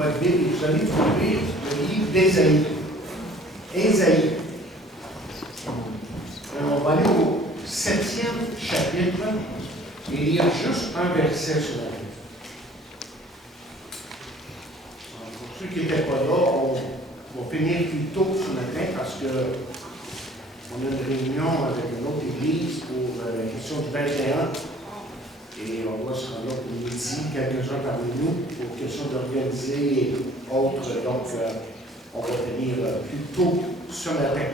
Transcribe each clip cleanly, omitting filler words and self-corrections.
votre Bible et vous allez trouver le livre d'Ésaïe. Ésaïe. On va aller au 7e chapitre et lire juste un verset sur la Bible. Pour ceux qui n'étaient pas là, on va finir plus tôt ce matin parce qu'on a une réunion avec une autre église pour la question du 21. Et on doit se rendre là pour midi, quelques-uns parmi nous, pour question d'organiser et autres. Donc, on va finir plus tôt ce matin.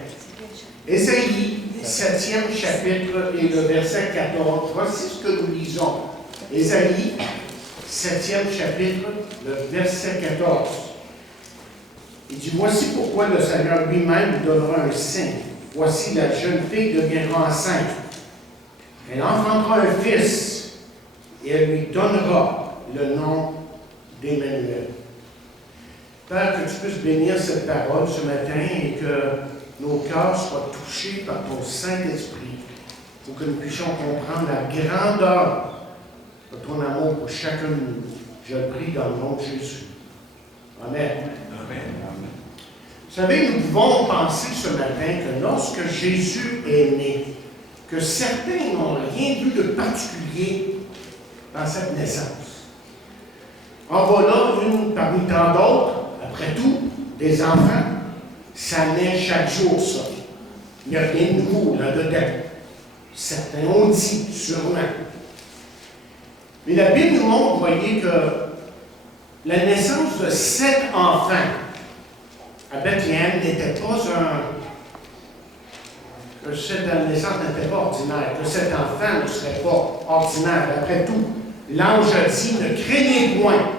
Ésaïe, 7e chapitre et le verset 14. Voici ce que nous lisons. Ésaïe, 7e chapitre, le verset 14. Il dit, voici pourquoi le Seigneur lui-même vous donnera un signe. Voici la jeune fille deviendra enceinte. Elle enfantera un fils. Et elle lui donnera le nom d'Emmanuel. Père, que tu puisses bénir cette parole ce matin et que nos cœurs soient touchés par ton Saint-Esprit pour que nous puissions comprendre la grandeur de ton amour pour chacun de nous. Je le prie dans le nom de Jésus. Amen. Amen. Vous savez, nous pouvons penser ce matin que lorsque Jésus est né, que certains n'ont rien vu de particulier dans cette naissance. En voilà une parmi tant d'autres, après tout, des enfants, ça naît chaque jour, ça. Il n'y a rien de nouveau là-dedans. Certains ont dit, sûrement. Mais la Bible nous montre, vous voyez, que la naissance de 7 enfants à Bethléem n'était pas que cette naissance n'était pas ordinaire, que cet enfant ne serait pas ordinaire. Après tout, l'ange a dit, ne craignez point,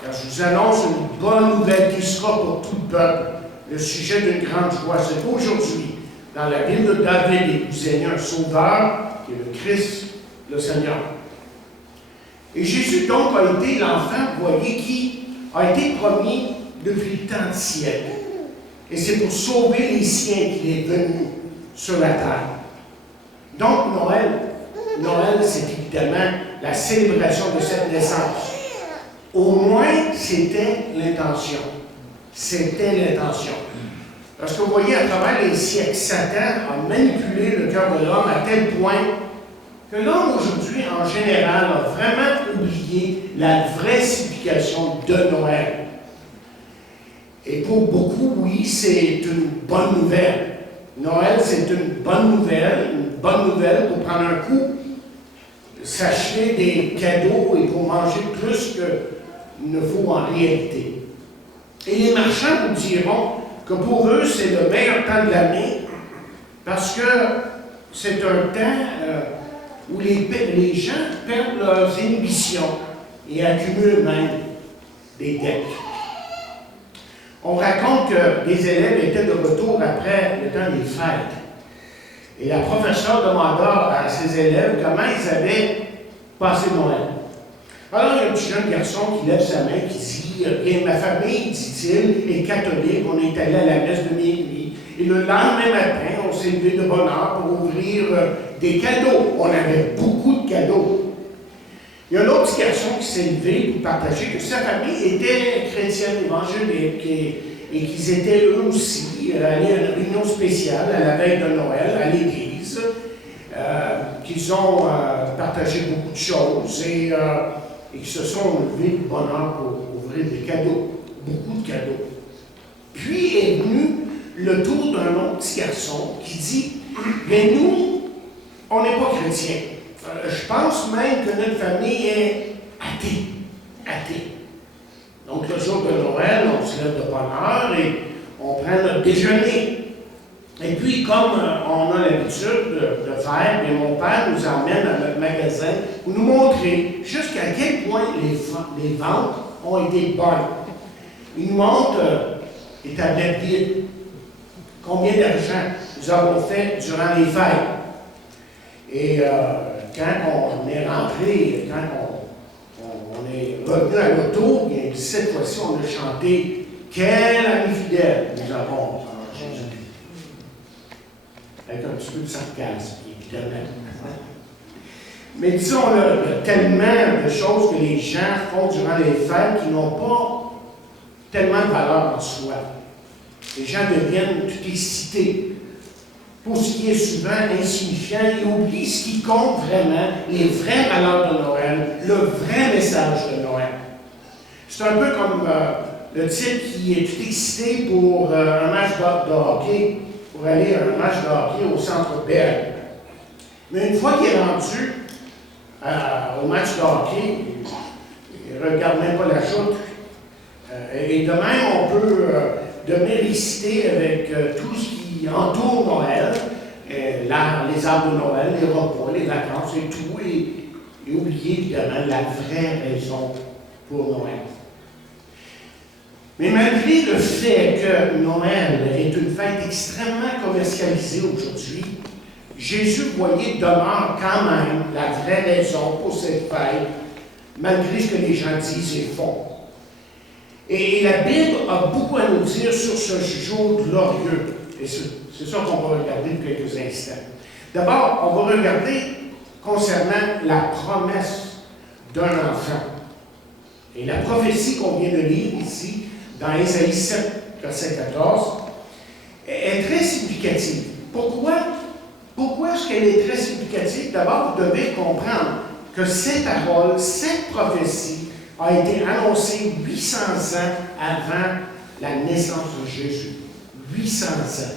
car je vous annonce une bonne nouvelle qui sera pour tout le peuple, le sujet d'une grande joie. C'est qu'aujourd'hui, dans la ville de David, il vous ayez un sauveur, qui est le Christ, le Seigneur. Et Jésus, donc, a été l'enfant, vous voyez, qui a été promis depuis tant de siècles. Et c'est pour sauver les siens qu'il est venu sur la terre. Donc, Noël, c'est évidemment la célébration de cette naissance. Au moins, c'était l'intention. C'était l'intention. Parce que vous voyez, à travers les siècles, Satan a manipulé le cœur de l'homme à tel point que l'homme aujourd'hui, en général, a vraiment oublié la vraie signification de Noël. Et pour beaucoup, oui, c'est une bonne nouvelle. Noël, c'est une bonne nouvelle pour prendre un coup, s'acheter des cadeaux et pour manger plus qu'il ne faut en réalité. Et les marchands vous diront que pour eux, c'est le meilleur temps de l'année parce que c'est un temps où les gens perdent leurs inhibitions et accumulent même des dettes. On raconte que des élèves étaient de retour après le temps des fêtes. Et la professeure demanda à ses élèves comment ils avaient passé Noël. Alors, il y a un petit jeune garçon qui lève sa main, qui dit « Bien, ma famille, dit-il, est catholique, on est allé à la messe de minuit. Et le lendemain matin, on s'est levé de bonne heure pour ouvrir des cadeaux. On avait beaucoup de cadeaux. » Il y a un autre petit garçon qui s'est levé pour partager que sa famille était chrétienne évangélique et qu'ils étaient eux aussi allés à une réunion spéciale à la veille de Noël à l'église, qu'ils ont partagé beaucoup de choses et qu'ils se sont levés de bonne heure pour ouvrir des cadeaux, beaucoup de cadeaux. Puis est venu le tour d'un autre petit garçon qui dit « Mais nous, on n'est pas chrétiens. Je pense même que notre famille est athée. Donc, le jour de Noël, on se lève de bonne heure et on prend notre déjeuner. Et puis, comme on a l'habitude de faire, et mon père nous emmène à notre magasin pour nous montrer jusqu'à quel point les ventes ont été bonnes. Il nous montre les tablettes vides, combien d'argent nous avons fait durant les fêtes. Et quand on est rentré, quand on est revenu à l'auto, bien, cette fois-ci, on a chanté « Quel ami fidèle nous avons en Jésus ». Avec un petit peu de sarcasme, évidemment. Mais disons-le, il y a tellement de choses que les gens font durant les fêtes qui n'ont pas tellement de valeur en soi. Les gens deviennent tout excités pour ce qui est souvent insignifiant et oublient ce qui compte vraiment, les vraies valeurs de Noël, le vrai message de Noël. C'est un peu comme le type qui est tout excité pour un match de hockey, pour aller à un match de hockey au Centre Bell. Mais une fois qu'il est rendu au match de hockey, il ne regarde même pas la chute. Et de même, on peut devenir excité avec tout ce qui entoure Noël, les arbres de Noël, les repas, les vacances et tout, et oublier évidemment la vraie raison pour Noël. Mais malgré le fait que Noël est une fête extrêmement commercialisée aujourd'hui, Jésus, vous voyez, demeure quand même la vraie raison pour cette fête, malgré ce que les gens disent et font. Et la Bible a beaucoup à nous dire sur ce jour glorieux. Et c'est ça qu'on va regarder pour quelques instants. D'abord, on va regarder concernant la promesse d'un enfant. Et la prophétie qu'on vient de lire ici, dans Ésaïe 7, verset 14, est très significative. Pourquoi est-ce qu'elle est très significative? D'abord, vous devez comprendre que ces paroles, cette prophétie, a été annoncée 800 ans avant la naissance de Jésus. 800 ans.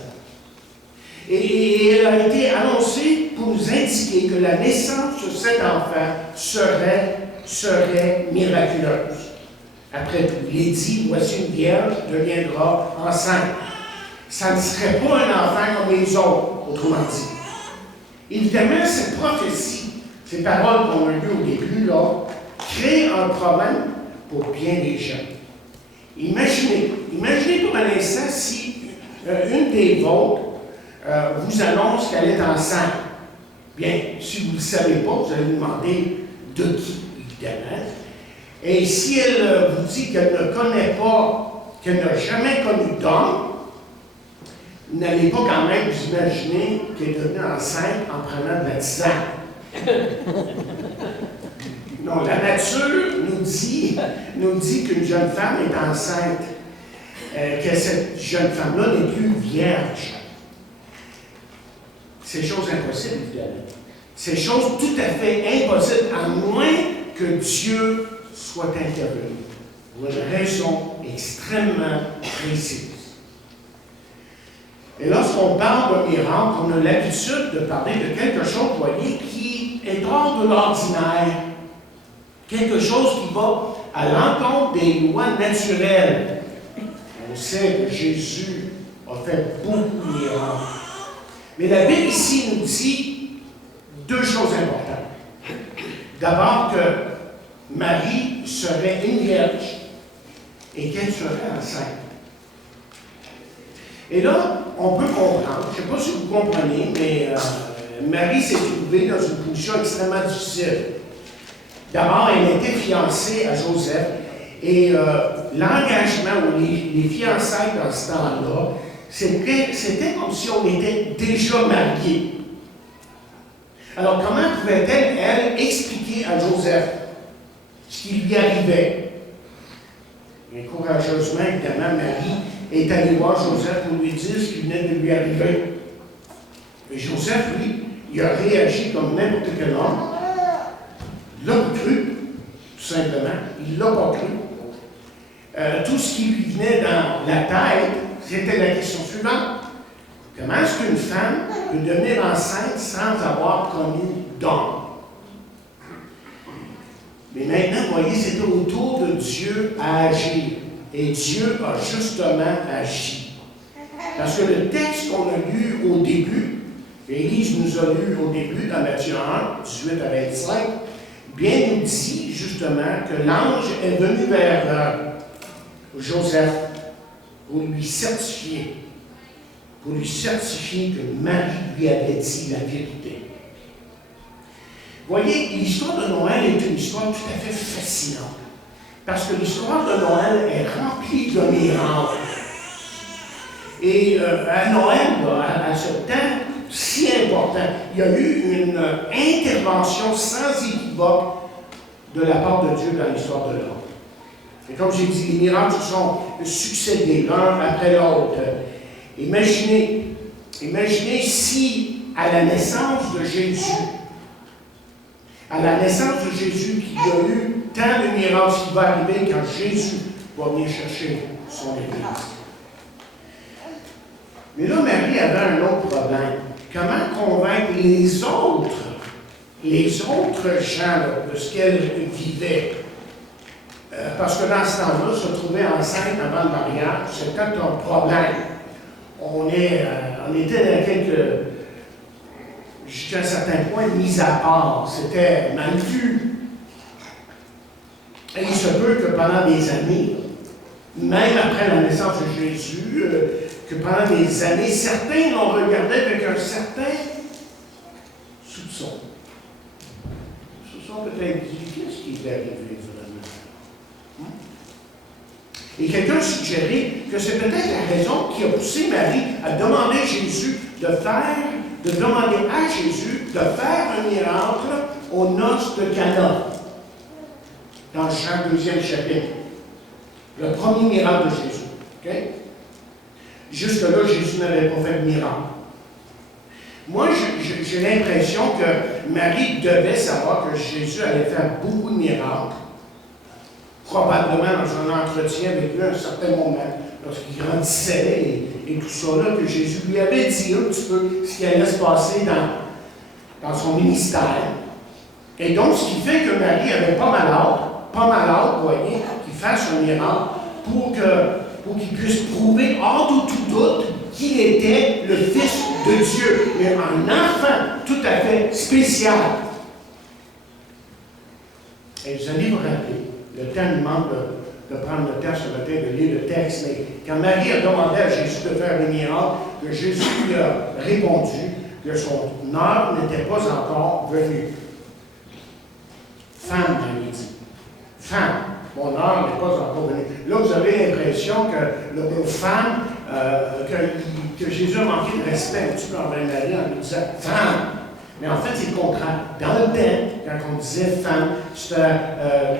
Et elle a été annoncée pour nous indiquer que la naissance de cet enfant serait miraculeuse. Après tout, il est dit, voici une vierge deviendra enceinte. Ça ne serait pas un enfant comme les autres, autrement dit. Évidemment, cette prophétie, ces paroles qu'on a lues au début, là, créent un problème pour bien des gens. Imaginez pour un instant si une des vôtres vous annonce qu'elle est enceinte. Bien, si vous ne le savez pas, vous allez vous demander de qui, évidemment. Et si elle vous dit qu'elle ne connaît pas, qu'elle n'a jamais connu d'homme, vous n'allez pas quand même vous imaginer qu'elle est devenue enceinte en prenant de la tisane. Non, la nature nous dit qu'une jeune femme est enceinte, que cette jeune femme-là n'est plus vierge. C'est chose impossible, évidemment. C'est chose tout à fait impossible, à moins que Dieu soit intervenu. Pour une raison extrêmement précise. Et lorsqu'on parle d'un miracle, on a l'habitude de parler de quelque chose, vous voyez, qui est hors de l'ordinaire. Quelque chose qui va à l'encontre des lois naturelles. On sait que Jésus a fait beaucoup de miracles. Mais la Bible ici nous dit deux choses importantes. D'abord que Marie serait une vierge et qu'elle serait enceinte. Et là, on peut comprendre, je ne sais pas si vous comprenez, mais Marie s'est trouvée dans une position extrêmement difficile. D'abord, elle était fiancée à Joseph et l'engagement ou les fiançailles dans ce temps-là, c'était comme si on était déjà mariés. Alors, comment pouvait-elle, elle, expliquer à Joseph ce qui lui arrivait? Et courageusement, évidemment, Marie est allée voir Joseph pour lui dire ce qui venait de lui arriver. Et Joseph, lui, il a réagi comme n'importe quel homme. Il l'a pas cru, tout simplement. Il ne l'a pas cru. Tout ce qui lui venait dans la tête, c'était la question suivante. Comment est-ce qu'une femme peut devenir enceinte sans avoir connu d'homme? Mais maintenant, vous voyez, c'était au tour de Dieu à agir. Et Dieu a justement agi. Parce que le texte qu'on a lu au début, Élise nous a lu au début dans Matthieu 1, 18 à 25, bien nous dit justement que l'ange est venu vers Joseph pour lui certifier que Marie lui avait dit la vérité. Vous voyez, l'histoire de Noël est une histoire tout à fait fascinante. Parce que l'histoire de Noël est remplie de miracles. Et à Noël, à ce temps si important, il y a eu une intervention sans équivoque de la part de Dieu dans l'histoire de l'homme. Et comme j'ai dit, les miracles se sont succédés l'un après l'autre. Imaginez si à la naissance de Jésus, qu'il y a eu tant de miracles qui vont arriver quand Jésus va venir chercher son Église. Mais là, Marie avait un autre problème. Comment convaincre les autres gens là, de ce qu'elle vivait? Parce que dans ce temps-là, se trouver enceinte avant le mariage, c'était un problème. On était jusqu'à un certain point mis à part. C'était mal vu. Et il se peut que pendant des années, même après la naissance de Jésus, que pendant des années, certains l'ont regardé avec un certain soupçon. Soupçon peut-être dit, qu'est-ce qui est arrivé vraiment? Et quelqu'un suggérait que c'est peut-être la raison qui a poussé Marie à demander à Jésus de demander à Jésus de faire un miracle aux noces de Cana, dans Jean 2e chapitre. Le premier miracle de Jésus. Okay? Jusque-là, Jésus n'avait pas fait de miracle. Moi, j'ai l'impression que Marie devait savoir que Jésus allait faire beaucoup de miracles, probablement dans un entretien avec lui à un certain moment, lorsqu'il grandissait et tout ça, là, que Jésus lui avait dit un petit peu ce qui allait se passer dans son ministère. Et donc, ce qui fait que Marie avait pas mal hâte, vous voyez, qu'il fasse un miracle pour qu'il puisse prouver hors de tout doute qu'il était le Fils de Dieu, mais un enfant tout à fait spécial. Et vous allez vous rappeler, le temps nous manque de prendre le temps ce matin, de lire le texte, mais quand Marie a demandé à Jésus de faire le miracle, que Jésus lui a répondu que son heure n'était pas encore venue. Femme, Marie dit. Femme, mon heure n'est pas encore venue. Là, vous avez l'impression que le mot femme, que Jésus a manqué de respect un petit peu envers Marie en lui disant femme. Mais en fait, c'est le contraire. Dans le temps, quand on disait femme, c'était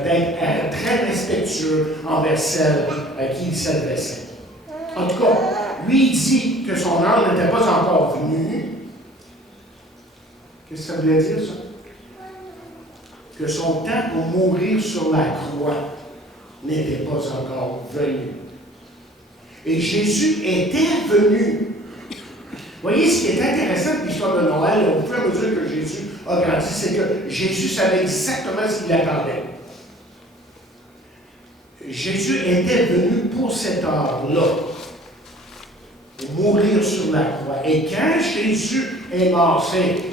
d'être très respectueux envers celle à qui il s'adressait. En tout cas, lui, il dit que son heure n'était pas encore venue. Qu'est-ce que ça voulait dire, ça? Que son temps pour mourir sur la croix n'était pas encore venu. Et Jésus était venu. Vous voyez, ce qui est intéressant de l'histoire de Noël, au fur et à mesure que Jésus a grandi, c'est que Jésus savait exactement ce qu'il attendait. Jésus était venu pour cette heure-là, pour mourir sur la croix. Et quand Jésus est mort,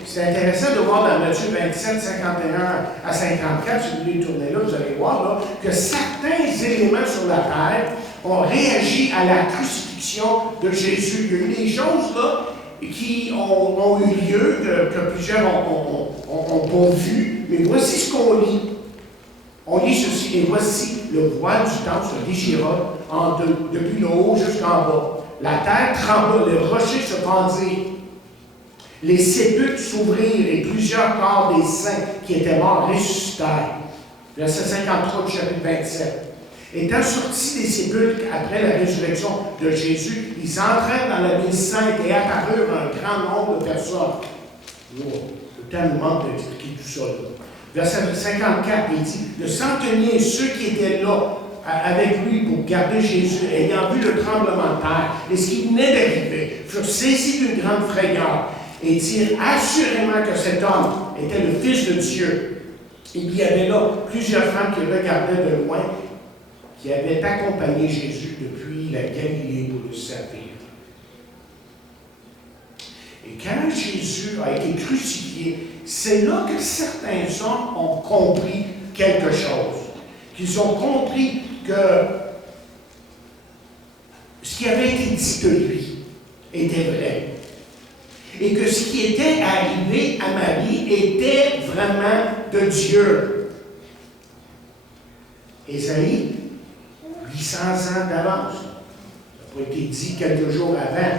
c'est intéressant de voir dans Matthieu 27, 51 à 54, si vous voulez tourner là, vous allez voir là, que certains éléments sur la terre ont réagi à la crucifixion de Jésus. Il y a eu des choses là qui ont eu lieu, que plusieurs ont pas vu, mais voici ce qu'on lit. On lit ceci, et voici le voile du temple se déchira depuis le haut jusqu'en bas. La terre trembla, les rochers se fendirent. Les sépulcres s'ouvrirent et plusieurs corps des saints qui étaient morts ressuscitèrent. Verset 53 du chapitre 27. Étant sortis des sépulcres après la résurrection de Jésus, ils entrèrent dans la ville sainte et apparurent un grand nombre de personnes. Le temps nous manque d'expliquer tout ça. Là. Verset 54, il dit, le centenier, ceux qui étaient là avec lui pour garder Jésus, ayant vu le tremblement de terre et ce qui venait d'arriver, furent saisis d'une grande frayeur et dirent assurément que cet homme était le Fils de Dieu. Il y avait là plusieurs femmes qui regardaient de loin, qui avaient accompagné Jésus depuis la Galilée pour le servir. Et quand Jésus a été crucifié, c'est là que certains hommes ont compris quelque chose. Qu'ils ont compris que ce qui avait été dit de lui était vrai. Et que ce qui était arrivé à Marie était vraiment de Dieu. Ésaïe, 800 ans d'avance. Ça n'a pas été dit quelques jours avant.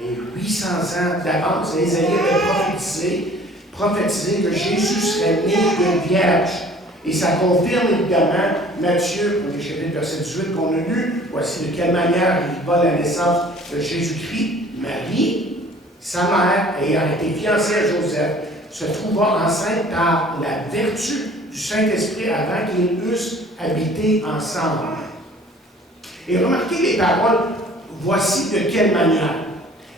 Mais 800 ans d'avance. Ésaïe avait prophétisé que Jésus serait né de vierge Et ça confirme évidemment Matthieu, au chapitre verset 18 qu'on a lu. Voici de quelle manière il voit la naissance de Jésus-Christ. Marie, sa mère, ayant été fiancée à Joseph, se trouva enceinte par la vertu du Saint-Esprit avant qu'ils eussent habité ensemble. Et remarquez les paroles, voici de quelle manière.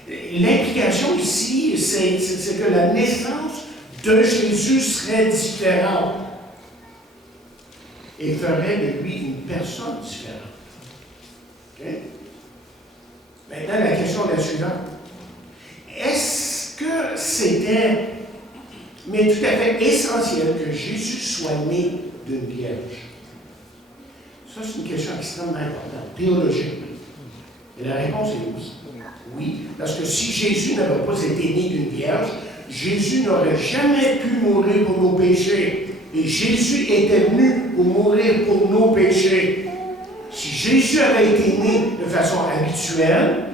L'implication ici, c'est que la naissance de Jésus serait différente et ferait de lui une personne différente. Okay? Maintenant, la question est la suivante. Est-ce que c'était, mais tout à fait essentiel, que Jésus soit né d'une vierge? Ça, c'est une question extrêmement importante, théologiquement. Et la réponse est oui. Oui, parce que si Jésus n'avait pas été né d'une vierge, Jésus n'aurait jamais pu mourir pour nos péchés. Et Jésus était venu pour mourir pour nos péchés. Si Jésus avait été né de façon habituelle,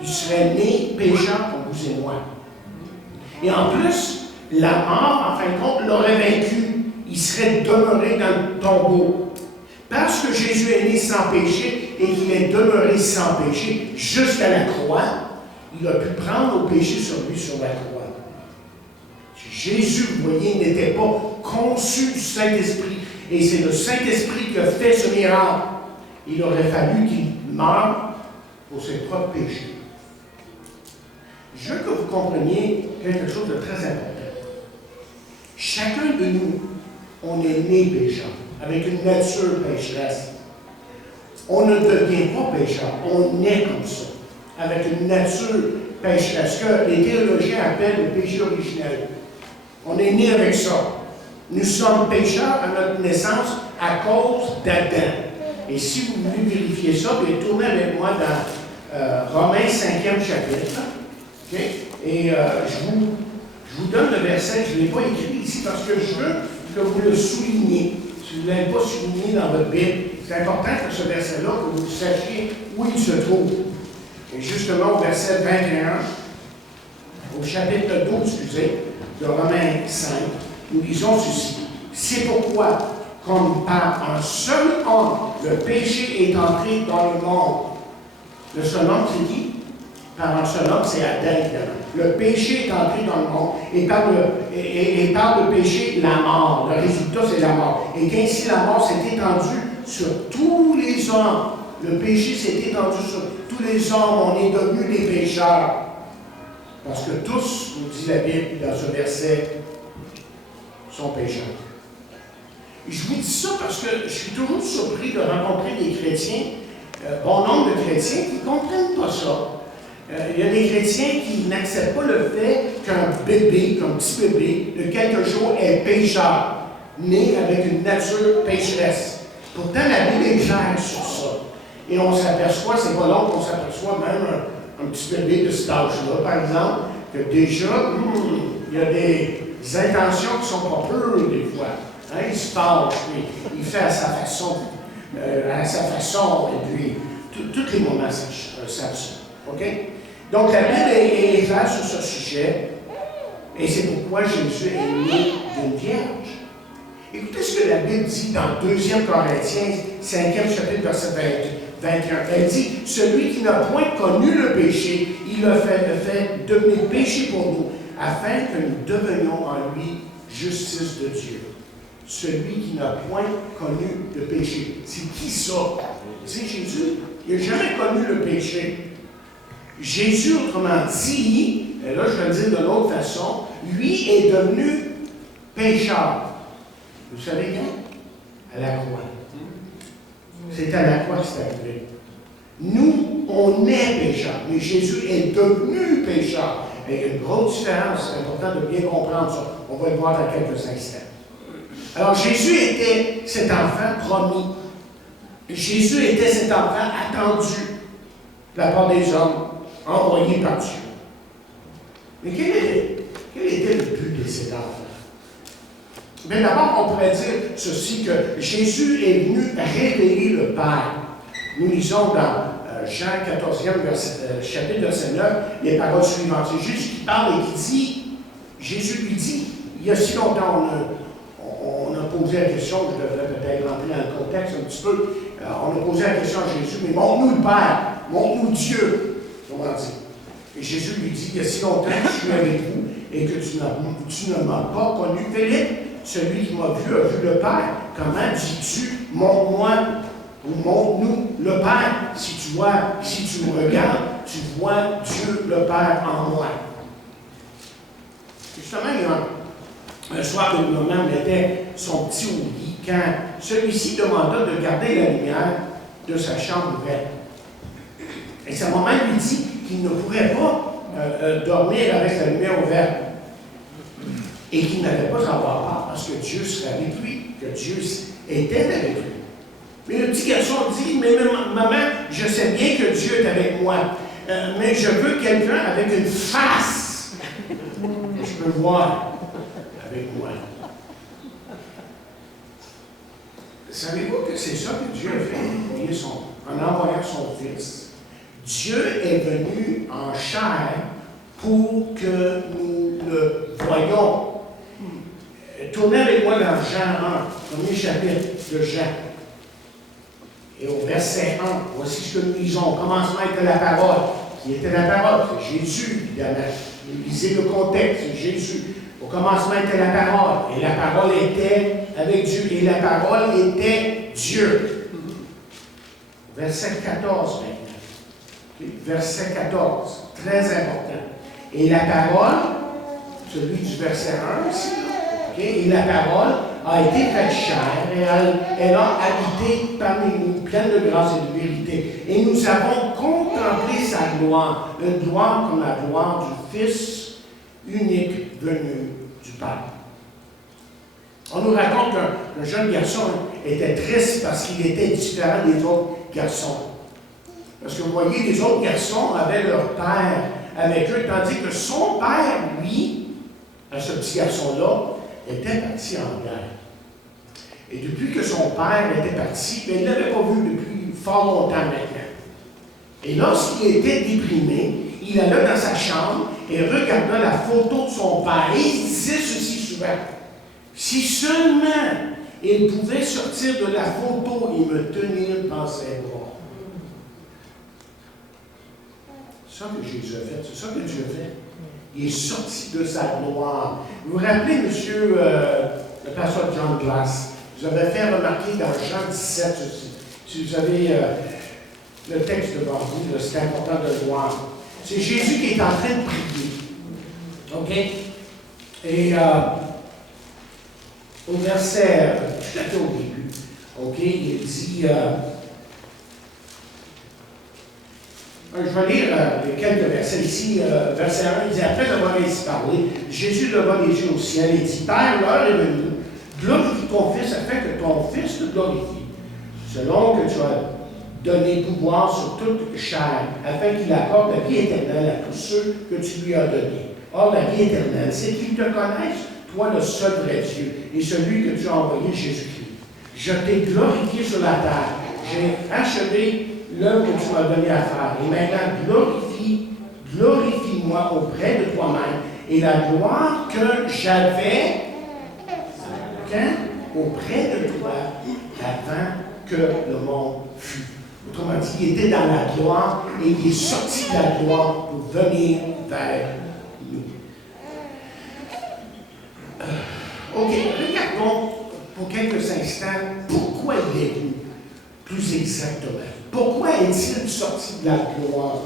il serait né pécheur comme vous et moi. Et en plus, la mort, en fin de compte, l'aurait vaincu. Il serait demeuré dans le tombeau. Parce que Jésus est né sans péché et qu'il est demeuré sans péché jusqu'à la croix, il a pu prendre nos péchés sur lui sur la croix. Si Jésus, vous voyez, n'était pas conçu du Saint-Esprit, et c'est le Saint-Esprit qui a fait ce miracle, il aurait fallu qu'il meure pour ses propres péchés. Je veux que vous compreniez quelque chose de très important. Chacun de nous, on est né pécheur, avec une nature pécheresse. On ne devient pas pécheur, on est comme ça, avec une nature pécheresse, que les théologiens appellent le péché originel. On est né avec ça. Nous sommes pécheurs à notre naissance à cause d'Adam. Et si vous voulez vérifier ça, bien, tournez avec moi dans Romains 5e chapitre. Okay? Et je vous donne le verset, je ne l'ai pas écrit ici parce que je veux que vous le souligniez. Si vous ne l'avez pas souligné dans votre Bible, c'est important que ce verset-là, que vous sachiez où il se trouve. Et justement, au verset 21, au chapitre 12, excusez, de Romains 5, nous lisons ceci. C'est pourquoi, comme par un seul homme, le péché est entré dans le monde. Le seul homme, c'est qui? Par un seul homme, c'est Adam, évidemment. Le péché est entré dans le monde, et par le péché, la mort. Le résultat, c'est la mort. Et qu'ainsi la mort s'est étendue sur tous les hommes. Le péché s'est étendu sur tous les hommes. On est devenus des pécheurs. Parce que tous, nous dit la Bible dans ce verset, sont pécheurs. Je vous dis ça parce que je suis toujours surpris de rencontrer des chrétiens, bon nombre de chrétiens, qui ne comprennent pas ça. Il y a des chrétiens qui n'acceptent pas le fait qu'un bébé, qu'un petit bébé de quelques jours est pécheur, né avec une nature pécheresse. Pourtant, la Bible est claire sur ça. Et on s'aperçoit, c'est pas long qu'on s'aperçoit même un petit bébé de cet âge-là, par exemple, que déjà, il y a des intentions qui ne sont pas pures des fois. Hein, il se parle, il fait à sa façon, et puis tous les moments savent ça. OK? Donc, la Bible est claire sur ce sujet, et c'est pourquoi Jésus est né d'une vierge. Écoutez ce que la Bible dit dans 2 Corinthiens, 5e chapitre, verset 21. Elle dit, « Celui qui n'a point connu le péché, il a fait devenir péché pour nous, afin que nous devenions en lui justice de Dieu. » Celui qui n'a point connu le péché. C'est qui ça? C'est Jésus. Il n'a jamais connu le péché. Jésus, autrement dit, et là je vais le dire de l'autre façon, lui est devenu pécheur. Vous savez quand? À la croix. C'est à la croix que c'est arrivé. Nous, on est pécheurs, mais Jésus est devenu pécheur. Mais il y a une grosse différence, c'est important de bien comprendre ça. On va le voir dans quelques instants. Alors, Jésus était cet enfant promis. Jésus était cet enfant attendu de la part des hommes, envoyé par Dieu. Mais quel était le but de cet enfant? Bien d'abord, on pourrait dire ceci, que Jésus est venu révéler le Père. Nous lisons dans Jean 14e chapitre verset 9, les paroles suivantes. C'est Jésus qui parle et qui dit, Jésus lui dit, il y a si longtemps, on n'a posé la question, je devrais peut-être rentrer dans le contexte un petit peu, on a posé la question à Jésus, mais montre-nous le Père, montre-nous Dieu, comment dire. Et Jésus lui dit, il y a si longtemps que je suis avec vous et que tu ne m'as pas connu. Philippe, celui qui m'a vu a vu le Père. Comment dis-tu, montre-moi ou montre-nous le Père? Si tu me regardes, tu vois Dieu le Père en moi. Justement, un soir, le moment mettait son petit au lit quand celui-ci demanda de garder la lumière de sa chambre ouverte. Et sa maman lui dit qu'il ne pourrait pas dormir avec la lumière ouverte et qu'il n'allait pas avoir peur parce que Dieu serait avec lui, que Dieu était avec lui. Mais le petit garçon dit, mais maman, je sais bien que Dieu est avec moi, mais je veux quelqu'un avec une face que je peux voir avec moi. Savez-vous que c'est ça que Dieu a fait en envoyant son Fils? Dieu est venu en chair pour que nous le voyions. Tournez avec moi dans Jean 1, premier chapitre de Jean. Et au verset 1, voici ce que nous lisons. Au commencement était la parole. Qui était la parole? C'est Jésus, évidemment. Lisez le contexte, c'est Jésus. Au commencement était la parole. Et la parole était avec Dieu. Et la parole était Dieu. Verset 14 maintenant. Verset 14, très important. Et la parole, celui du verset 1 aussi, et la parole a été faite chair et elle a habité parmi nous, pleine de grâce et de vérité. Et nous avons contemplé sa gloire, une gloire comme la gloire du Fils unique venu du Père. On nous raconte qu'un jeune garçon était triste parce qu'il était différent des autres garçons. Parce que vous voyez, les autres garçons avaient leur père avec eux, tandis que son père, lui, à ce petit garçon-là, était parti en guerre. Et depuis que son père était parti, il ne l'avait pas vu depuis fort longtemps maintenant. Et lorsqu'il était déprimé, il allait dans sa chambre et regardait la photo de son père. Et il disait ceci souvent, si seulement il pouvait sortir de la photo et me tenir dans ses bras. C'est ça que Jésus a fait, c'est ça que Dieu a fait. Il est sorti de sa gloire. Vous vous rappelez, monsieur le pasteur John Glass, vous avez fait remarquer dans Jean 17 aussi. Si vous avez le texte devant vous, c'est important de le voir. C'est Jésus qui est en train de prier. OK? Et au verset, tout à fait au début, OK, il dit... je vais lire quelques versets ici. Verset 1, il dit, après avoir ainsi parlé, Jésus leva les yeux au ciel et dit, Père, l'heure est venue, glorifie ton Fils afin que ton Fils te glorifie, selon que tu as donné pouvoir sur toute chair, afin qu'il accorde la vie éternelle à tous ceux que tu lui as donnés. Or, la vie éternelle, c'est qu'ils te connaissent, toi le seul vrai Dieu, et celui que tu as envoyé, Jésus-Christ. Je t'ai glorifié sur la terre. J'ai achevé l'œuvre que tu m'as donné à faire. Et maintenant, glorifie-moi auprès de toi-même. Et la gloire que j'avais auprès de toi avant que le monde fût. Autrement dit, il était dans la gloire et il est sorti de la gloire pour venir vers nous. OK, regardons pour quelques instants pourquoi il est venu, plus exactement. Pourquoi est-il sorti de la gloire?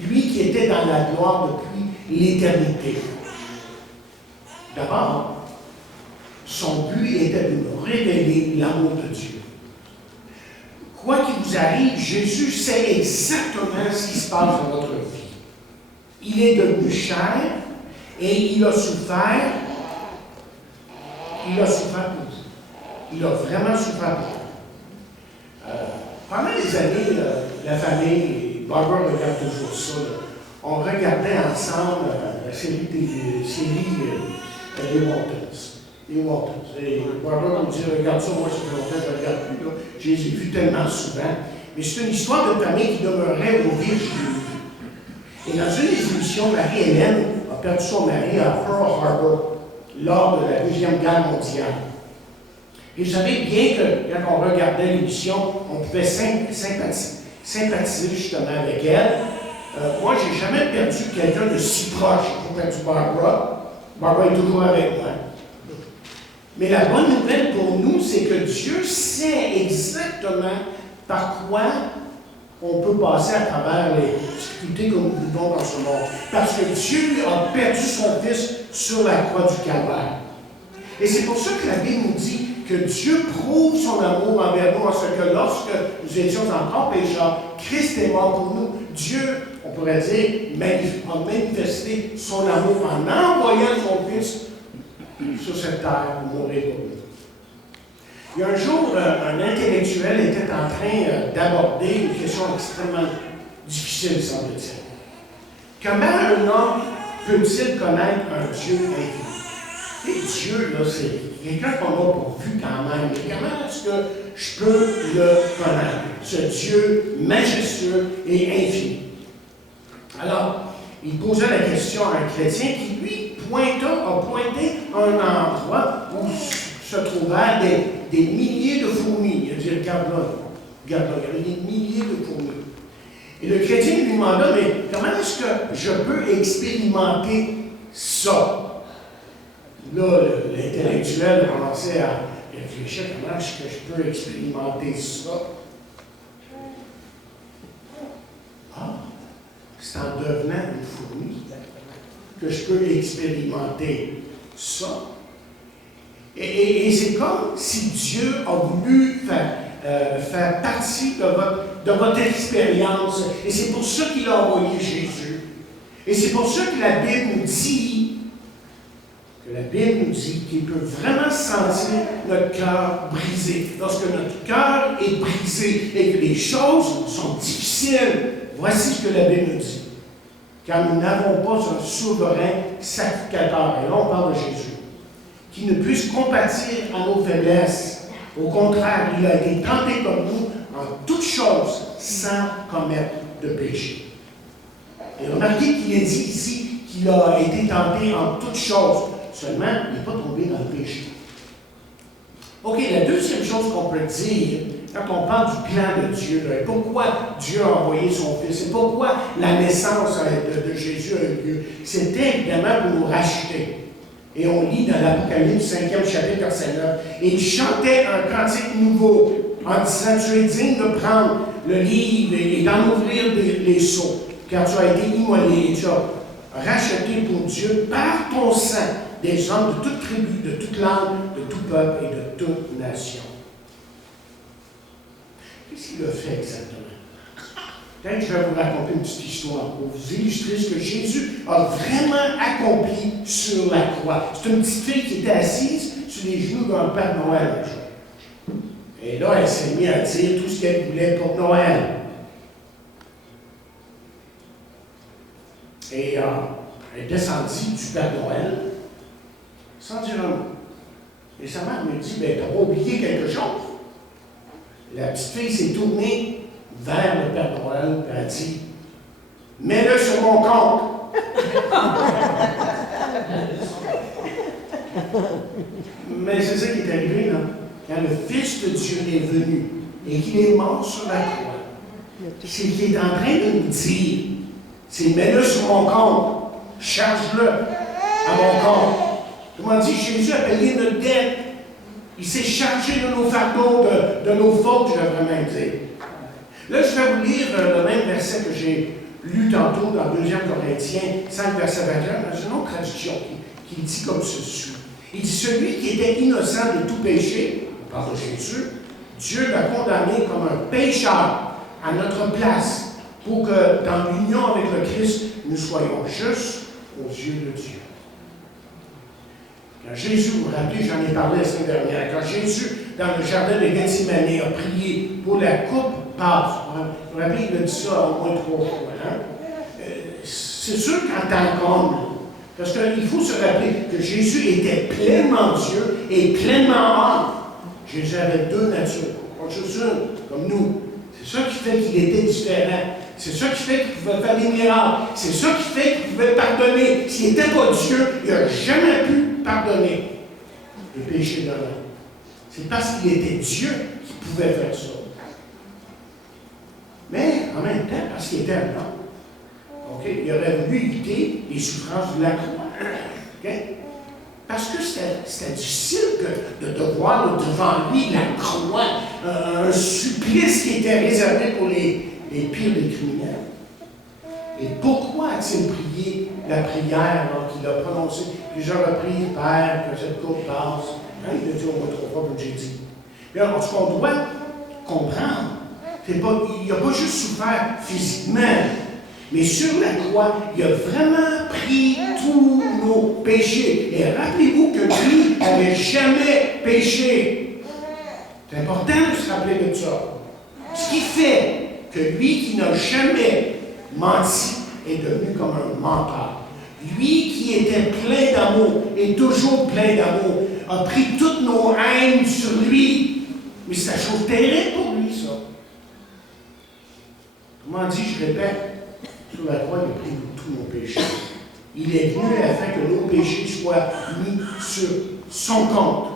Lui qui était dans la gloire depuis l'éternité. D'abord, son but était de nous révéler l'amour de Dieu. Quoi qu'il vous arrive, Jésus sait exactement ce qui se passe dans notre vie. Il est devenu chair et il a souffert. Il a souffert pour vous. Il a vraiment souffert pour vous. Pendant des années, la famille, Barbara regarde toujours ça, on regardait ensemble la série des Waltons. Les Waltons. Et Barbara me dit, regarde ça, moi, ça fait longtemps que je ne regarde plus. Là. Je les ai vus tellement souvent. Mais c'est une histoire de famille qui demeurait au Virginie. Et dans une des émissions, Marie-Hélène a perdu son mari à Pearl Harbor lors de la Deuxième Guerre mondiale. Et vous savez, bien que quand on regardait l'émission, on pouvait sympathiser justement avec elle, moi, j'ai jamais perdu quelqu'un de si proche. J'ai perdu Barbara. Barbara est toujours avec moi. Mais la bonne nouvelle pour nous, c'est que Dieu sait exactement par quoi on peut passer à travers les difficultés que nous vivons dans ce monde. Parce que Dieu a perdu son Fils sur la croix du Calvaire. Et c'est pour ça que la Bible nous dit que Dieu prouve son amour envers nous en ce que lorsque nous étions encore pécheurs, Christ est mort pour nous. Dieu, on pourrait dire, a manifesté son amour en envoyant son Fils sur cette terre pour mourir pour nous. Il y a un jour, un intellectuel était en train d'aborder une question extrêmement difficile, semble-t-il. Comment un homme peut-il connaître un Dieu infini? Et Dieu, là, c'est quelqu'un qu'on n'a pas vu quand même. Mais comment est-ce que je peux le connaître? Ce Dieu majestueux et infini. Alors, il posait la question à un chrétien qui, lui, a pointé un endroit où se trouvaient des milliers de fourmis. Il a dit, regarde là, il y avait des milliers de fourmis. Et le chrétien lui demanda, mais comment est-ce que je peux expérimenter ça? Là, l'intellectuel commençait à réfléchir, comment est-ce que je peux expérimenter ça? Ah, c'est en devenant une fourmi que je peux expérimenter ça. Et c'est comme si Dieu a voulu faire partie de votre expérience. Et c'est pour ça qu'il a envoyé Jésus. Et c'est pour ça que la Bible nous dit qu'il peut vraiment sentir notre cœur brisé. Lorsque notre cœur est brisé et que les choses sont difficiles, voici ce que la Bible nous dit. Car nous n'avons pas un souverain sacrificateur, et là on parle de Jésus, qui ne puisse compatir à nos faiblesses. Au contraire, il a été tenté comme nous en toutes choses, sans commettre de péché. Et remarquez qu'il est dit ici qu'il a été tenté en toutes choses, seulement il n'est pas tombé dans le péché. OK, la deuxième chose qu'on peut dire, quand on parle du plan de Dieu, là, pourquoi Dieu a envoyé son Fils, et pourquoi la naissance de Jésus a eu lieu, c'était évidemment pour nous racheter. Et on lit dans l'Apocalypse 5e chapitre, verset 9, et il chantait un cantique nouveau, en disant, tu es digne de prendre le livre et d'en ouvrir les sceaux, car tu as été immolé et tu as racheté pour Dieu par ton sang des hommes de toute tribu, de toute langue, de tout peuple et de toute nation. Qu'est-ce qu'il a fait exactement? Peut-être que je vais vous raconter une petite histoire pour vous illustrer ce que Jésus a vraiment accompli sur la croix. C'est une petite fille qui était assise sur les genoux d'un Père Noël un jour. Et là, elle s'est mise à dire tout ce qu'elle voulait pour Noël. Et elle est descendue du Père Noël sans dire un mot. Et sa mère me dit, ben, t'as pas oublié quelque chose? La petite fille s'est tournée vers le Père Noël et a dit, mets-le sur mon compte. Mais c'est ça qui est arrivé, là. Quand le Fils de Dieu est venu et qu'il est mort sur la croix, c'est qu'il est en train de nous dire, c'est mets-le sur mon compte, charge-le à mon compte. Comment dit, Jésus a payé notre dette. Il s'est chargé de nos fardeaux, de nos fautes, je devrais même dire. Là, je vais vous lire le même verset que j'ai lu tantôt dans 2 Corinthiens 5, verset 21, dans une autre traduction qui dit comme ceci. Il dit, celui qui était innocent de tout péché, on parle de Jésus, Dieu l'a condamné comme un pécheur à notre place, pour que dans l'union avec le Christ, nous soyons justes aux yeux de Dieu. Quand Jésus, vous vous rappelez, j'en ai parlé la semaine dernière, quand Jésus, dans le jardin de Gethsémane, a prié pour la coupe passe, vous vous rappelez, il a dit ça au moins 3 fois. Hein? C'est sûr qu'en tant qu'homme, parce qu'il faut se rappeler que Jésus était pleinement Dieu et pleinement homme. Jésus avait 2 natures, pas juste une, comme nous. C'est ça qui fait qu'il était différent. C'est ça qui fait qu'il pouvait faire des miracles. C'est ça qui fait qu'il pouvait pardonner. S'il n'était pas Dieu, il n'a jamais pu pardonner le péché de l'homme. C'est parce qu'il était Dieu qu'il pouvait faire ça. Mais en même temps, parce qu'il était un homme, okay, il aurait voulu éviter les souffrances de la croix. Okay? Parce que c'était difficile de voir devant lui la croix, un supplice qui était réservé pour les pires des criminels. Et pourquoi a-t-il prié la prière qu'il a prononcée plusieurs reprises, Père, que cette coupe passe? Hein, il a dit au moins 3 fois, comme j'ai dit. Mais alors, ce qu'on doit comprendre, il n'a pas juste souffert physiquement, mais sur la croix, il a vraiment pris tous nos péchés. Et rappelez-vous que lui n'avait jamais péché. C'est important de se rappeler de ça. Ce qui fait que lui qui n'a jamais menti est devenu comme un menteur. Lui qui était plein d'amour, et toujours plein d'amour, a pris toutes nos haines sur lui. Mais c'est la chose terrible pour lui, ça. Comment dit, je répète, sur la croix, il a pris tous nos péchés. Il est venu afin que nos péchés soient mis sur son compte.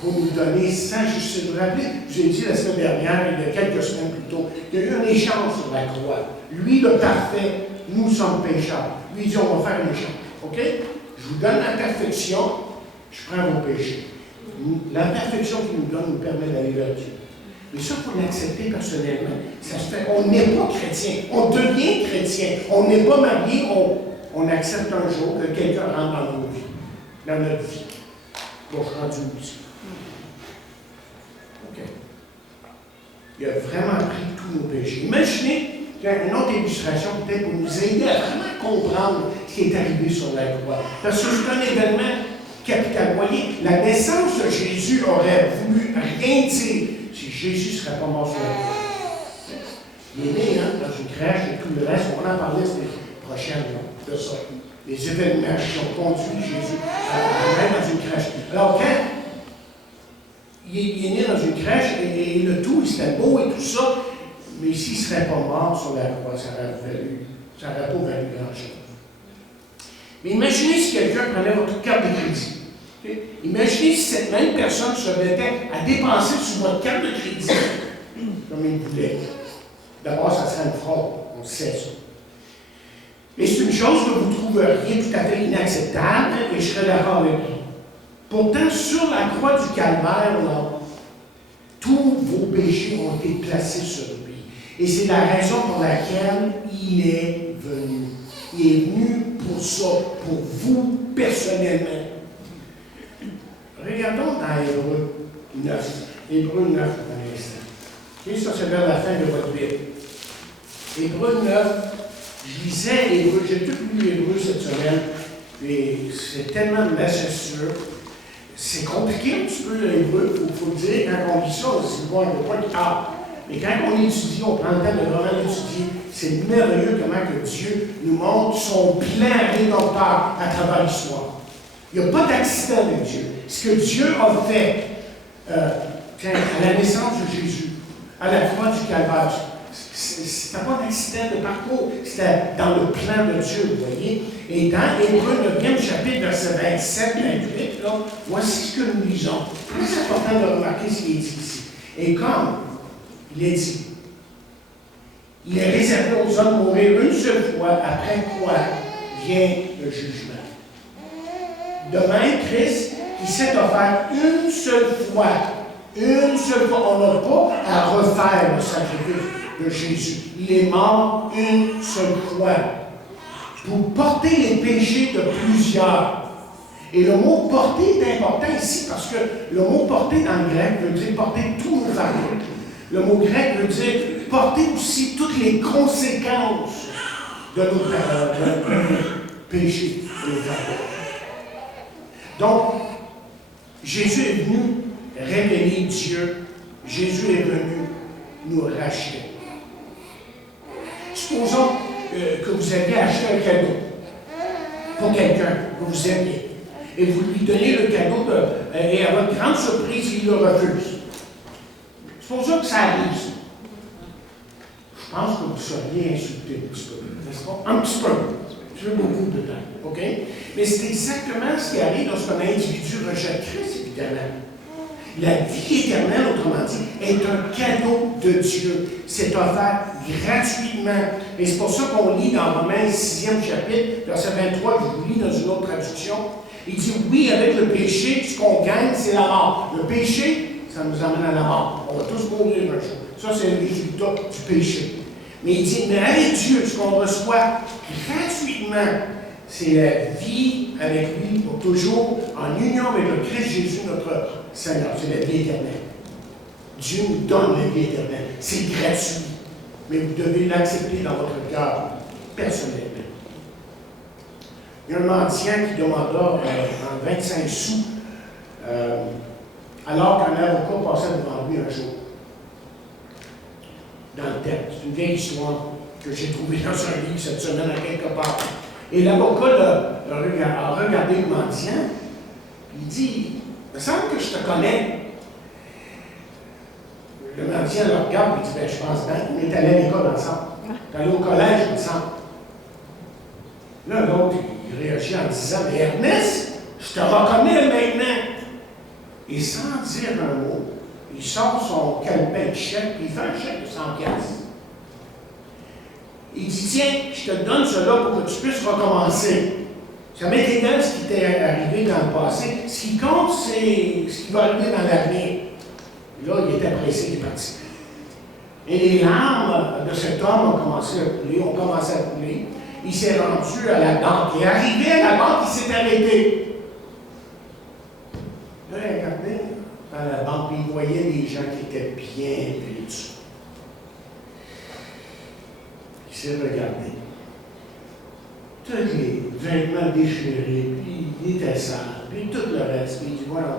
Pour nous donner sans justice. Vous vous rappelez, je vous ai dit la semaine dernière, il y a quelques semaines plus tôt, qu'il y a eu un échange sur la croix. Lui, le parfait, nous sommes pécheurs. Lui, il dit, on va faire un échange. OK? Je vous donne la perfection, je prends vos péchés. La perfection qu'il nous donne nous permet d'aller vers Dieu. Mais ça, il faut l'accepter personnellement. Ça se fait. On n'est pas chrétien. On devient chrétien. On n'est pas marié. On accepte un jour que quelqu'un rentre dans nos vies, dans notre vie. Pour rendre aussi. OK. Il a vraiment pris tous nos péchés. Imaginez une autre illustration, peut-être pour nous aider à vraiment comprendre ce qui est arrivé sur la croix. Parce que c'est un événement capital. Vous voyez, la naissance de Jésus aurait voulu rien dire si Jésus ne serait pas mort sur la croix. Il est né dans une crèche et tout le reste, on en parlait la semaine prochaine de ça. Les événements qui ont conduit Jésus à être dans une crèche. Alors, quand il est né dans une crèche et le tout, c'était beau et tout ça, mais s'il ne serait pas mort sur la croix, ça n'aurait pas valu grand-chose. Mais imaginez si quelqu'un prenait votre carte de crédit. Okay? Imaginez si cette même personne se mettait à dépenser sur votre carte de crédit comme il voulait. D'abord, ça serait une fraude, on sait ça. Mais c'est une chose que vous trouveriez tout à fait inacceptable, et je serais d'accord avec vous. Pourtant, sur la croix du Calvaire, là, tous vos péchés ont été placés sur lui. Et c'est la raison pour laquelle il est venu. Il est venu pour ça, pour vous personnellement. Regardons dans Hébreux 9. Hébreux 9, un instant. Et ça, c'est vers la fin de votre Bible. Hébreux 9, je lisais Hébreux, j'ai tout lu Hébreux cette semaine, et c'est tellement nécessaire. C'est compliqué un petit peu l'hébreu, il faut le dire, quand on lit ça, c'est bon, on ne peut pas mais quand on étudie, on prend le temps de vraiment l'étudier, c'est merveilleux comment que Dieu nous montre son plan rédempteur à travers l'histoire. Il n'y a pas d'accident avec Dieu. Ce que Dieu a fait à la naissance de Jésus, à la croix du Calvaire, c'était pas un accident de parcours, c'était dans le plan de Dieu, vous voyez. Et dans Hébreux 9e chapitre, verset 27-28, là, voici ce que nous lisons. C'est important de remarquer ce qui est dit ici. Et comme il est dit, il est réservé aux hommes de mourir une seule fois, après quoi vient le jugement. De même, Christ, qui s'est offert une seule fois, on n'a pas à refaire le sacrifice de Jésus. Il est mort une seule fois pour porter les péchés de plusieurs. Et le mot porter est important ici parce que le mot porter dans le grec veut dire porter tous nos fardeaux. Le mot grec veut dire porter aussi toutes les conséquences de nos péchés, de nos fardeaux. Donc, Jésus est venu révéler Dieu. Jésus est venu nous racheter. Supposons que vous aviez acheté un cadeau pour quelqu'un que vous aimiez. Et vous lui donnez le cadeau et à votre grande surprise, il le refuse. Supposons que ça arrive. Je pense que vous seriez insulté un petit peu, n'est-ce pas? Un petit peu. Je veux beaucoup de temps, OK? Mais c'est exactement ce qui arrive lorsqu'un individu rejette Christ, évidemment. La vie éternelle, autrement dit, est un cadeau de Dieu. C'est offert gratuitement. Et c'est pour ça qu'on lit dans Romains 6e chapitre, verset 23, je vous lis dans une autre traduction. Il dit, oui, avec le péché, ce qu'on gagne, c'est la mort. Le péché, ça nous amène à la mort. On va tous mourir un jour. Ça, c'est le résultat du péché. Mais il dit, mais avec Dieu, ce qu'on reçoit gratuitement, c'est la vie avec lui pour toujours, en union avec le Christ Jésus, notre Seigneur. C'est la vie éternelle. Dieu nous donne la vie éternelle. C'est gratuit. Mais vous devez l'accepter dans votre cœur, personnellement. Il y a un mendiant qui demanda 25 sous, alors qu'un avocat passait devant lui un jour. Dans le temple. C'est une vieille histoire que j'ai trouvée dans un livre cette semaine à quelque part. Et l'avocat a regardé le mendiant, il dit, il me semble que je te connais. Le mendiant le regarde, il dit, ben, je pense bien, on est allé à l'école ensemble. On est allé au collège ensemble. Là, l'autre, il réagit en disant, mais Ernest, je te reconnais maintenant. Et sans dire un mot, il sort son calepin de chèque, puis il fait un chèque de 100$. Il dit, tiens, je te donne cela pour que tu puisses recommencer. Ça m'est égal ce qui t'est arrivé dans le passé. Ce qui compte, c'est ce qui va arriver dans l'avenir. Là, il était pressé, il est parti. Et les larmes de cet homme ont commencé à couler, Il s'est rendu à la banque. Il est arrivé à la banque, il s'est arrêté. Là, il a regardé dans la banque, il voyait des gens qui étaient bien vêtus. Il s'est regardé. Tous les vêtements déchirés, puis il était sale, puis tout le reste. Puis il dit, voilà,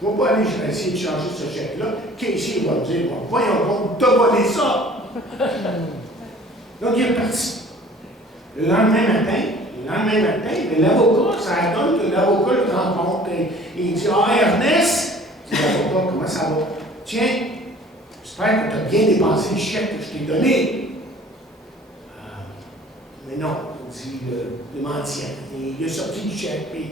je ne vais pas aller essayer de changer ce chèque-là. Caissier va me dire, bon, voyons donc, t'as volé ça. Donc il est parti. Le lendemain matin, l'avocat, ça donne que l'avocat le rencontre et il dit, ah, Ernest, dit l'avocat, comment ça va? Tiens, j'espère que tu as bien dépensé le chèque que je t'ai donné. Mais non, dit le mendiant. Il a sorti du chèque, puis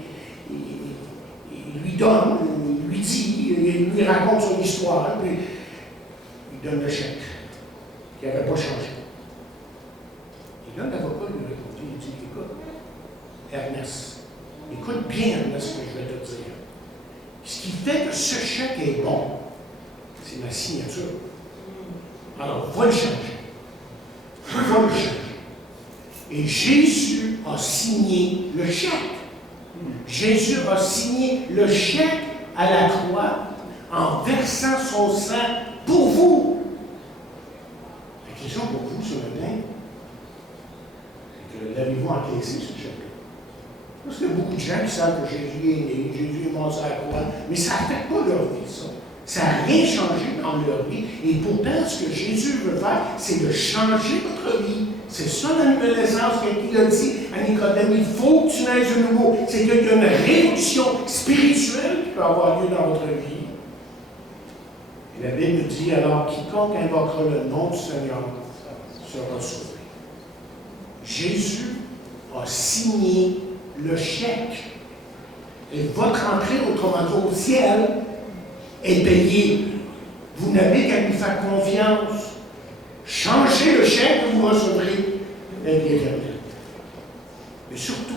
il lui donne, il lui dit, il lui raconte son histoire, puis il donne le chèque, qui n'avait pas changé. Et là, l'avocat lui répond, il dit, écoute, Ernest, écoute bien, Ernest, ce que je vais te dire. Ce qui fait que ce chèque est bon, c'est ma signature. Alors, va le changer. Va le changer. Et Jésus a signé le chèque. Jésus a signé le chèque à la croix en versant son sang pour vous. La question pour vous ce matin, c'est que l'avez-vous encaissé ce chèque-là? Parce qu'il y a beaucoup de gens qui savent que Jésus est né, Jésus est mort sur la croix, mais ça n'affecte pas leur vie, ça. Ça n'a rien changé dans leur vie. Et pourtant, ce que Jésus veut faire, c'est de changer votre vie. C'est ça la nouvelle naissance qu'il a dit à Nicodème. Il faut que tu naisses de nouveau. C'est qu'il y a une révolution spirituelle qui peut avoir lieu dans votre vie. Et la Bible dit alors, quiconque invoquera le nom du Seigneur sera sauvé. Jésus a signé le chèque. Et votre entrée, autrement dit, au ciel, est payée. Vous n'avez qu'à lui faire confiance. Changez le chèque que vous recevrez la vie éternelle. Mais surtout,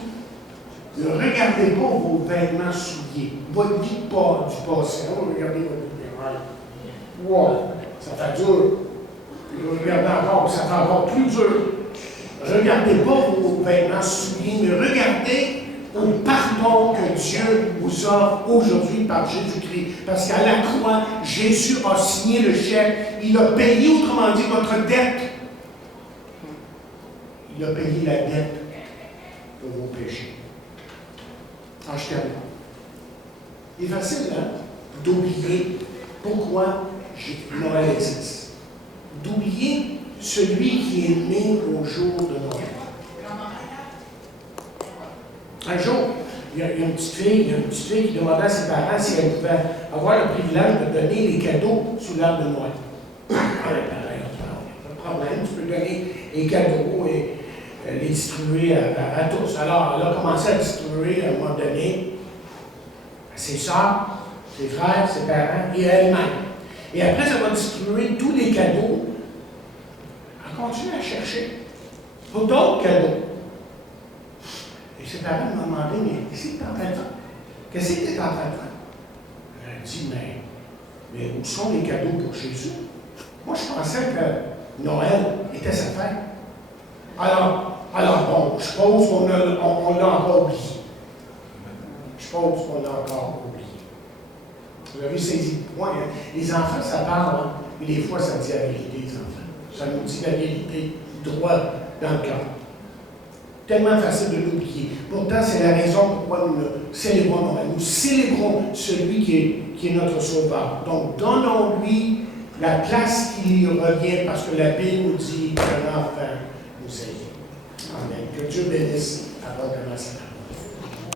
ne regardez pas vos vêtements souillés. Votre vie pas du passé. Regardez votre vie. Wow, ça fait dur. Puis regardez encore, ça fait encore plus dur. Regardez pas vos vêtements souillés, mais regardez au pardon que Dieu vous offre aujourd'hui par Jésus-Christ. Parce qu'à la croix, Jésus a signé le chèque. Il a payé, autrement dit, votre dette. Il a payé la dette de vos péchés. En je termine. Il est facile, hein, d'oublier pourquoi Noël existe. D'oublier celui qui est né au jour de Noël. Un jour, il y a une petite fille qui demandait à ses parents si elle pouvait avoir le privilège de donner les cadeaux sous l'arbre de Noël. Les parents, pas de problème, tu peux donner les cadeaux et les distribuer à tous. Alors, elle a commencé à distribuer à un moment donné à ses sœurs, ses frères, ses parents et elle-même. Et après, ça va distribuer tous les cadeaux. Elle continue à chercher pour d'autres cadeaux. Et ses parents m'ont demandé, mais qu'est-ce que tu es en train de faire? Qu'est-ce que tu es en train de faire? Elle a dit, mais où sont les cadeaux pour Jésus? Moi, je pensais que Noël était sa fête. Alors bon, je suppose qu'on l'a encore oublié. Je suppose qu'on l'a encore oublié. Vous avez saisi le point. Hein? Les enfants, ça parle, hein? Mais des fois, ça dit la vérité, les enfants. Ça nous dit la vérité droit dans le cœur. Tellement facile de l'oublier. Pourtant, c'est la raison pourquoi nous le célébrons Noël. Nous célébrons celui qui est notre Sauveur. Donc, donnons-lui la place qui lui revient, parce que la Bible nous dit qu'un enfant nous aide. Amen. Que Dieu bénisse abondamment sa parole.